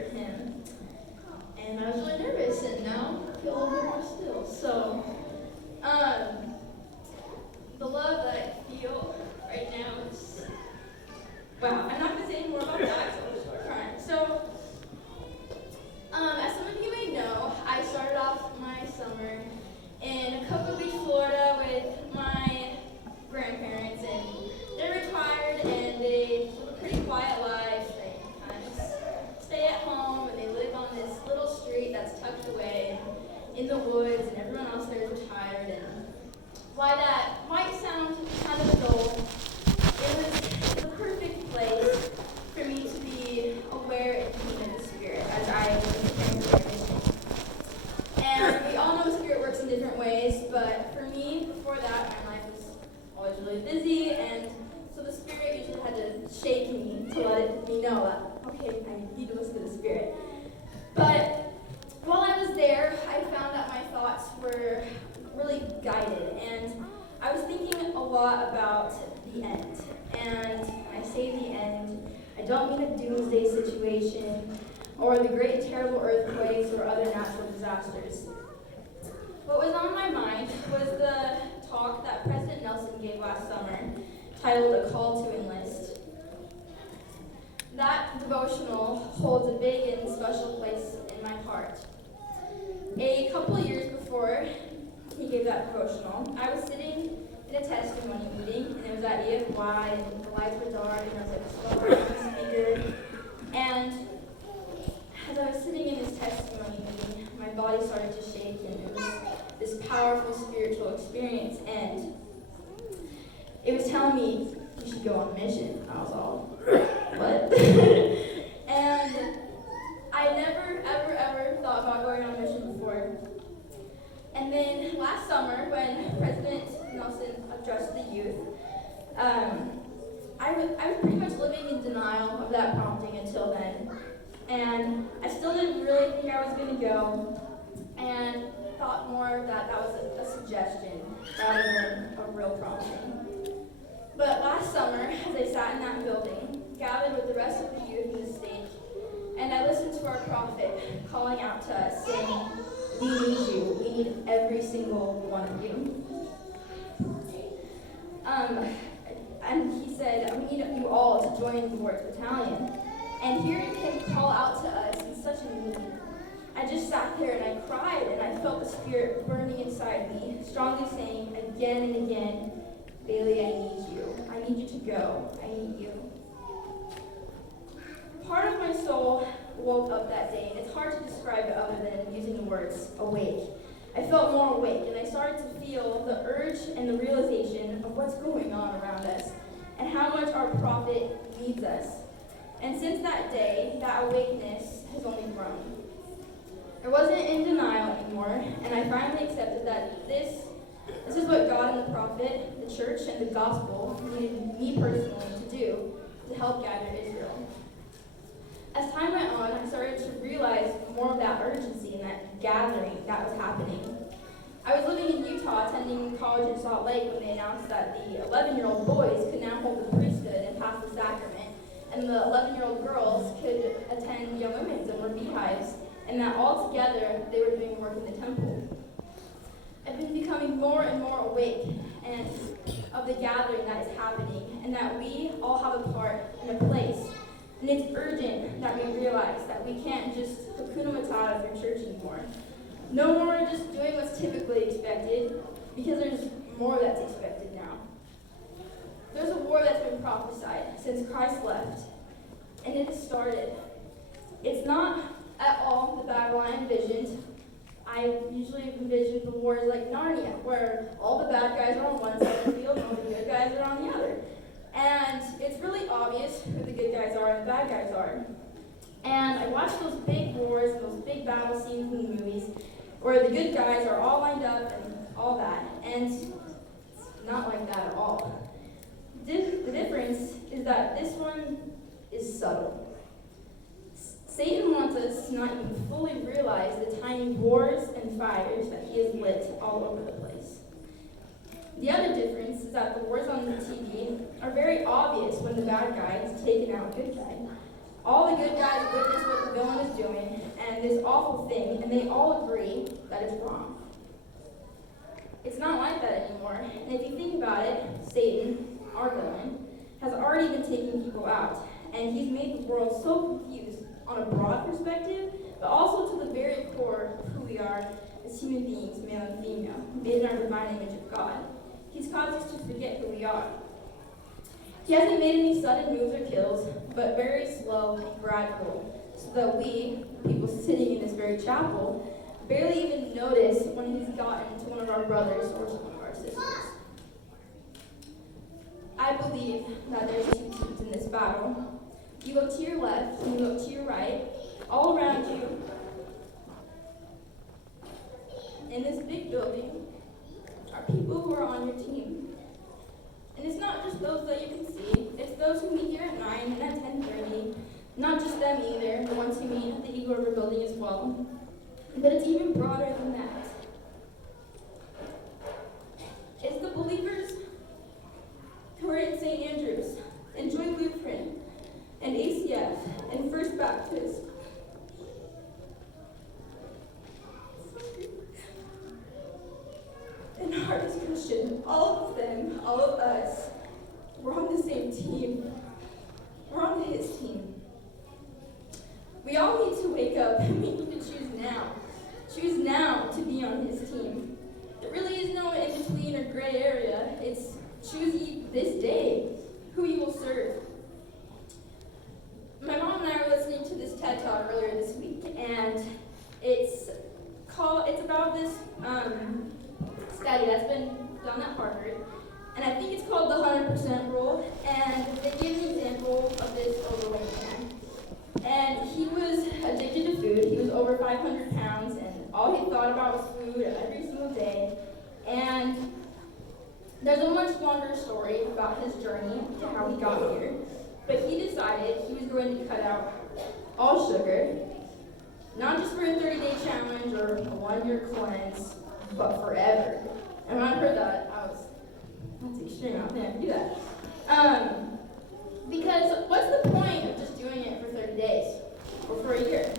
for him. And I was really nervous, and now I feel a little bit more still. So, the love that I feel right now is, wow, I'm not going to say any more about that, so I'll just start crying. So, as some of you may know, I started off my summer in Cocoa Beach, Florida with my grandparents, and they're retired, and they live a pretty quiet life. They kind of just stay at home, and they live on this little street that's tucked away in the woods, and everyone else there is retired. And why that might sound kind of dull, it was the perfect place for me to be aware and keen of the Spirit as I was preparing for my mission. And we all know the Spirit works in different ways, but for me, before that, my life was always really busy, and so the Spirit usually had to shake me to let me know that, okay, I need to listen to the Spirit. But while I was there, I found that my thoughts were really guided, and I was thinking a lot about the end. And when I say the end, I don't mean a doomsday situation or the great terrible earthquakes or other natural disasters. What was on my mind was the talk that President Nelson gave last summer, titled A Call to Enlist. That devotional holds a big and special place in my heart. A couple of years before he gave that devotional, I was sitting in a testimony meeting, and it was at EFY, and the lights were dark, and I was like smoking on the speaker. And as I was sitting in this testimony meeting, my body started to shake, and it was this powerful spiritual experience, and it was telling me, you should go on mission. I was all, what? And I never, ever, ever thought about going on mission before. And then last summer, when President Nelson addressed the youth, I was pretty much living in denial of that prompting until then. And I still didn't really think I was going to go, and thought more that was a suggestion rather than a real prompting. But last summer, as I sat in that building, gathered with the rest of the youth in the stage, and I listened to our prophet calling out to us, saying, we need you. We need every single one of you. And he said, we need you all to join the Lord's Battalion. And hearing him call out to us in such a need, I just sat there and I cried, and I felt the Spirit burning inside me, strongly saying again and again, Bailey, I need you. I need you to go. I need you. Part of my soul woke up that day, and it's hard to describe it other than using the words awake. I felt more awake, and I started to feel the urge and the realization of what's going on around us and how much our prophet needs us. And since that day, that awakeness has only grown. I wasn't in denial anymore, and I finally accepted that this is what God and the prophet, the church, and the gospel needed me personally to do to help gather Israel. As time went on, I started to realize more of that urgency and that gathering that was happening. I was living in Utah, attending college in Salt Lake, when they announced that the 11-year-old boys could now hold the priesthood and pass the sacrament, and the 11-year-old girls could attend young women's and wear beehives, and that all together they were doing work in the temple. I've been becoming more and more awake and of the gathering that is happening, and that we all have a part and a place. And it's urgent that we realize that we can't just Hakuna Matata for church anymore. No more just doing what's typically expected, because there's more that's expected now. There's a war that's been prophesied since Christ left, and it has started. It's not at all the battle I envisioned. I usually envision the wars like Narnia, where all the bad guys are on one side of the field and all the good guys are on the other. And it's really obvious who the good guys are and the bad guys are. And I watch those big wars and those big battle scenes in the movies where the good guys are all lined up and all that. And it's not like that at all. The difference is that this one is subtle. Satan wants us to not even fully realize the tiny wars and fires that he has lit all over the place. The other difference is that the wars on the TV are very obvious when the bad guy is taking out a good guy. All the good guys witness what the villain is and this awful thing, and they all agree that it's wrong. It's not like that anymore, and if you think about it, Satan, our villain, has already been taking people out, and he's made the world so confused on a broad perspective, but also to the very core of who we are as human beings, male and female, made in our divine image of God. He's caused us to forget who we are. He hasn't made any sudden moves or kills, but very slow and gradual, so that we, people sitting in this very chapel, barely even notice when he's gotten to one of our brothers or to one of our sisters. I believe that there's two teams in this battle. You look to your left and you look to your right, all around you, in this big building, are people who are on your team. And it's not just those that you can see, it's those who meet here at 9 and at 10:30. Not just them either, the ones who meet at the Eagle River building as well. But it's even broader than that. It's the believers who are in St. Andrews, and Joy Lutheran, and ACF, and First Baptist. And Harvest Christian, all of them, all of us, we're on the same team. We're on his team. We all need to wake up and we need to choose now. Choose now to be on his team. There really is no in-between or gray area. It's choose ye this day who you will serve. My mom and I were listening to this TED Talk earlier this week, and it's about this study that's been done at Harvard, and I think it's called the 100% rule, and they give an example of this overweight man. And he was addicted to food. He was over 500 pounds, and all he thought about was food every single day. And there's a much longer story about his journey to how he got here, but he decided he was going to cut out all sugar, not just for a 30-day challenge or a 1-year cleanse, but forever. And when I heard that, that's extreme, I don't think I can do that. Because what's the point of just doing it for 30 days or for a year?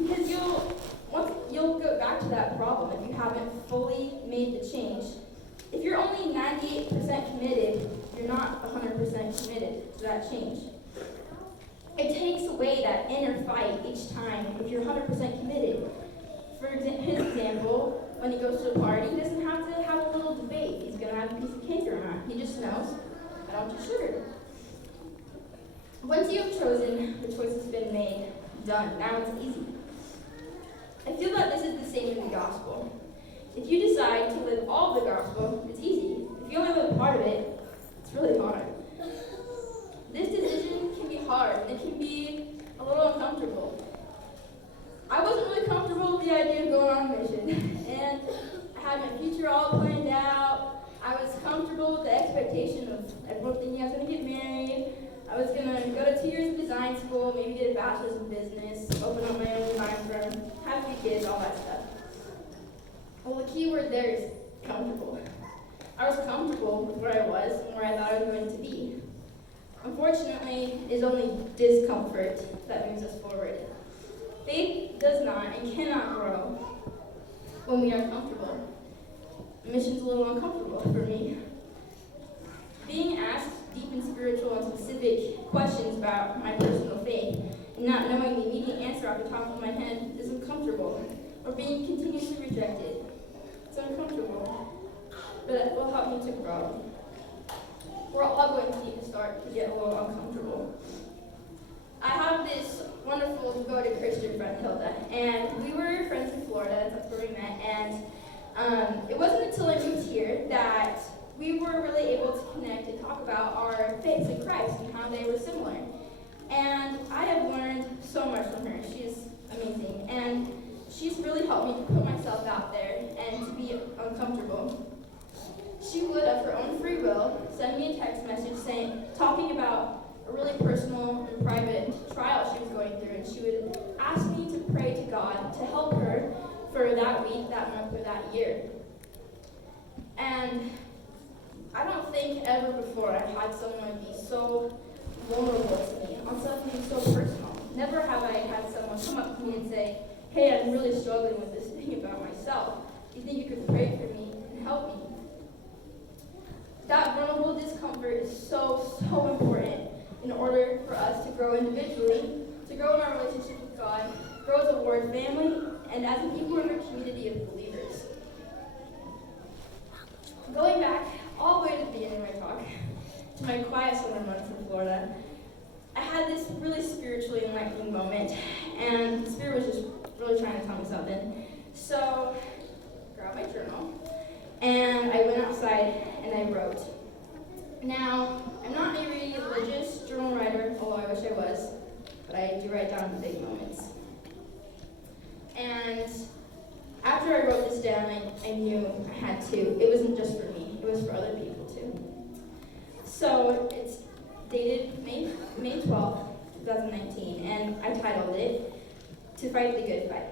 Because you'll go back to that problem if you haven't fully made the change. If you're only 98% committed, you're not 100% committed to that change. It takes away that inner fight each time if you're 100% committed. For his example, when he goes to a party, he doesn't have to have a little debate. He's going to have a piece of cake or not. He just knows, I don't do sugar. Once you have chosen, the choice has been made, done. Now it's easy. I feel that this is the same in the gospel. If you decide to live all of the gospel, it's easy. If you only live part of it, it's really hard. This decision can be hard, and it can be a little uncomfortable. I wasn't really comfortable with the idea of going on a mission, and I had my future all planned out. I was comfortable with the expectation of everyone thinking I was going to get married. I was going to go to 2 years of design school, maybe get a bachelor's in business, open up my own design firm, have 3 kids, all that stuff. Well, the key word there is comfortable. I was comfortable with where I was and where I thought I was going to be. Unfortunately, it is only discomfort that moves us forward. Faith does not and cannot grow when we are comfortable. Mission's a little uncomfortable for me. Being asked deep and spiritual and specific questions about my personal faith and not knowing the immediate answer off the top of my head is uncomfortable, or being continuously rejected. It's uncomfortable, but it will help me to grow. We're all going to need to start to get a little uncomfortable. I have this wonderful devoted Christian friend, Hilda, and we were friends in Florida. That's where we met, and it wasn't until I moved here that we were really able to connect and talk about our faiths in Christ and how they were similar. And I have learned so much from her. She's amazing, and she's really helped me to put myself out there and to be uncomfortable. She would, of her own free will, send me a text message talking about a really personal and private trial she was going through, and she would ask me to pray to God to help her for that week, that month, or that year. And I don't think ever before I've had someone be so vulnerable to me on something so personal. Never have I had someone come up to me and say, hey, I'm really struggling with this thing about myself. Do you think you could pray for me and help me? That vulnerable discomfort is so important in order for us to grow individually, to grow in our relationship with God, grow as a ward family, and as a people in our community of believers. Going back all the way to the beginning of my talk, to my quiet summer months in Florida, I had this really spiritually enlightening moment, and the Spirit was just really trying to tell me something. So, I grabbed my journal, and I went outside and I wrote. Now, I'm not a really religious journal writer, although I wish I was, but I do write down the big moments. And after I wrote this down, I knew I had to. It wasn't just for me, it was for other people too. So it's dated May 12th, 2019, and I titled it, To Fight the Good Fight.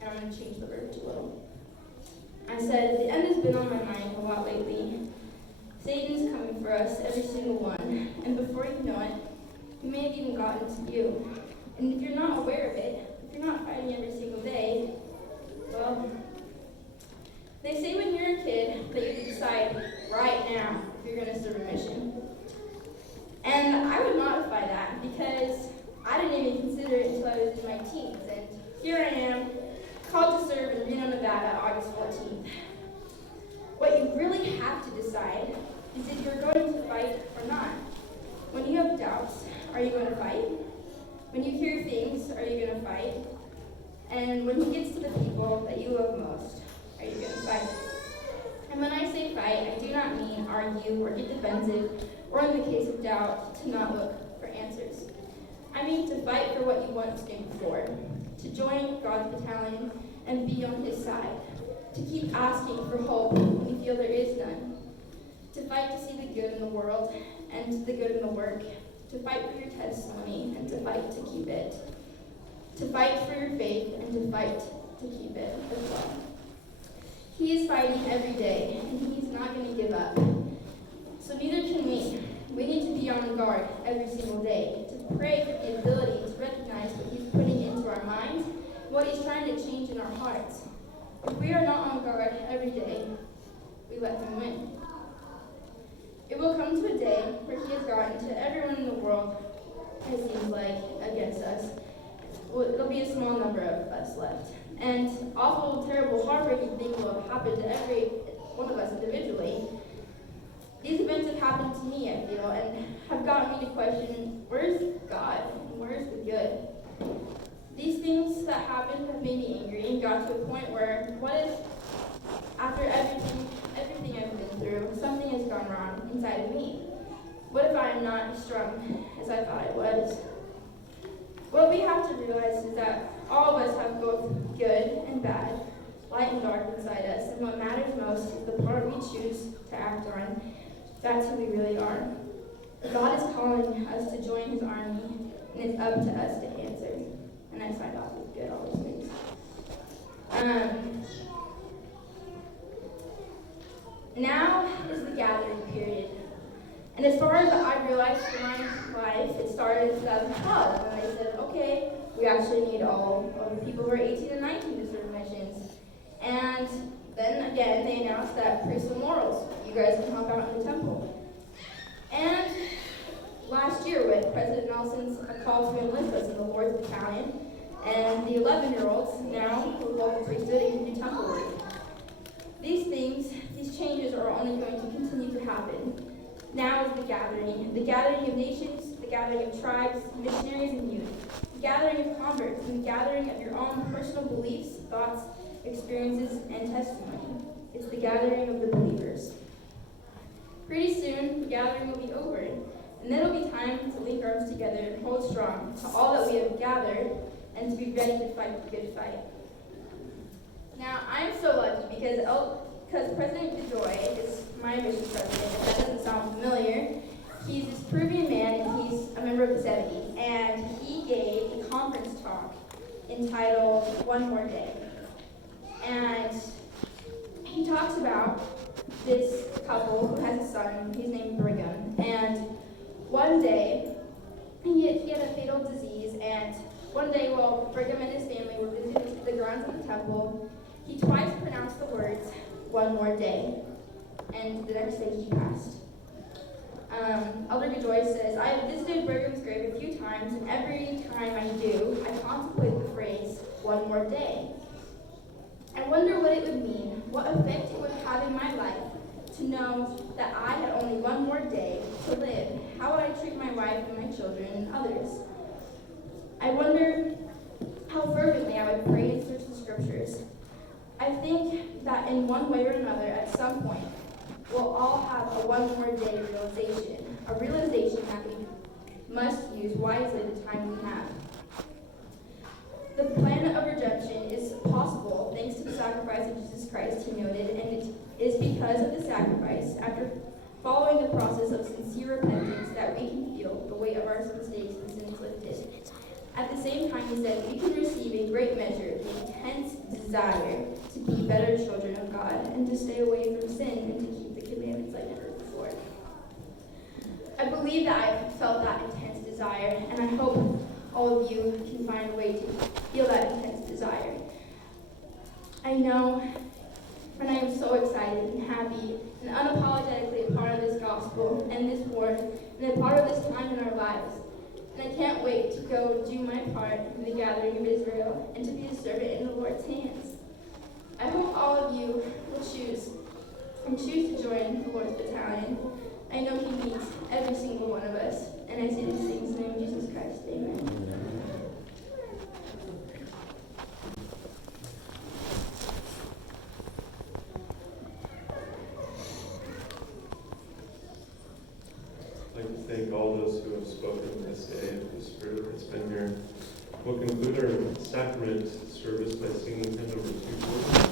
And I'm going to change the verbiage a little. I said, the end has been on my mind a lot lately. Satan's coming for us, every single one, and before you know it, he may have even gotten to you. And if you're not aware of it, if you're not fighting every single day, well, they say when you're a kid that you decide right now if you're going to serve a mission. And I would modify that because I didn't even consider it until I was in my teens. And here I am, called to serve in Reno, Nevada, August 14th. What you really have to decide is if you're going to fight or not. When you have doubts, are you going to fight? When you hear things, are you going to fight? And when he gets to the people that you love most, are you going to fight? And when I say fight, I do not mean argue or get defensive, or in the case of doubt, to not look for answers. I mean to fight for what you once came for, to join God's battalion and be on his side, to keep asking for hope when you feel there is none, to fight to see the good in the world and the good in the work, to fight for your testimony and to fight to keep it, to fight for your faith and to fight to keep it as well. He is fighting every day, and he's not going to give up. So neither can we. We need to be on guard every single day, to pray for the ability to recognize what he's putting into our minds, what he's trying to change in our hearts. If we are not on guard every day, we let him win. It will come to a day where he has gotten to everyone in the world, it seems like, against us. It'll be a small number of us left. And awful, terrible, heartbreaking things will have happened to every one of us individually. These events have happened to me, I feel, and have gotten me to question, where's God and where's the good? These things that happened have made me angry and got to a point where, what if, after everything I've been through, something has gone wrong inside of me? What if I am not as strong as I thought I was? What we have to realize is that all of us have both good and bad, light and dark inside us, and what matters most is the part we choose to act on. That's who we really are. God is calling us to join his army, and it's up to us to answer. And I signed off with good, all those things. Now is the gathering period. And as far as I realized in my life, it started in 2012 when they said, okay, we actually need all of the people who are 18 and 19 to serve missions. And then again, they announced that priests and morals, you guys can help out in the temple. And last year, with President Nelson's call to enlist us in the Lord's Battalion, and the 11-year-olds now who local priesthood and can do temple work. These changes are only going to continue to happen. Now is the gathering of nations, the gathering of tribes, missionaries, and youth, the gathering of converts, and the gathering of your own personal beliefs, thoughts, experiences, and testimony. It's the gathering of the believers. Pretty soon, the gathering will be over, and then it'll be time to link arms together and hold strong to all that we have gathered and to be ready to fight the good fight. Now, I'm so lucky because President DeJoy is my mission president. If that doesn't sound familiar, he's this Peruvian man, and he's a member of the 70s, and he gave a conference talk entitled One More Day. And he talks about this couple who has a son, he's named Brigham, and one day he had a fatal disease, and One day, while Brigham and his family were visiting the grounds of the temple, he twice pronounced the words, "one more day," and the next day he passed. Elder Godoy says, "I have visited Brigham's grave a few times, and every time I do, I contemplate the phrase, 'one more day.' I wonder what it would mean, what effect it would have in my life to know that I had only one more day to live. How would I treat my wife and my children and others? I wonder how fervently I would pray and search the scriptures. I think that in one way or another, at some point, we'll all have a one more day realization, a realization that we must use wisely the time we have. The plan of redemption is possible thanks to the sacrifice of Jesus Christ, he noted, and it is because of the sacrifice, after following the process of sincere repentance, that we can feel the weight of our mistakes and sins lifted. At the same time, he said, we can receive in great measure the intense desire to be better children of God and to stay away from sin and to keep the commandments like never before. I believe that I've felt that intense desire, and I hope all of you can find a way to feel that intense desire. I know, and I am so excited and happy and unapologetically a part of this gospel and this war and a part of this time in our lives. And I can't wait to go and do my part in the gathering of Israel and to be a servant in the Lord's hands. I hope all of you will choose to join the Lord's battalion. I know he meets every single one of us. And I say these things in the name of Jesus Christ. Amen. I'd like to thank all those who have spoken this day, the spirit that's been here. We'll conclude our sacrament service by singing hymn number 240.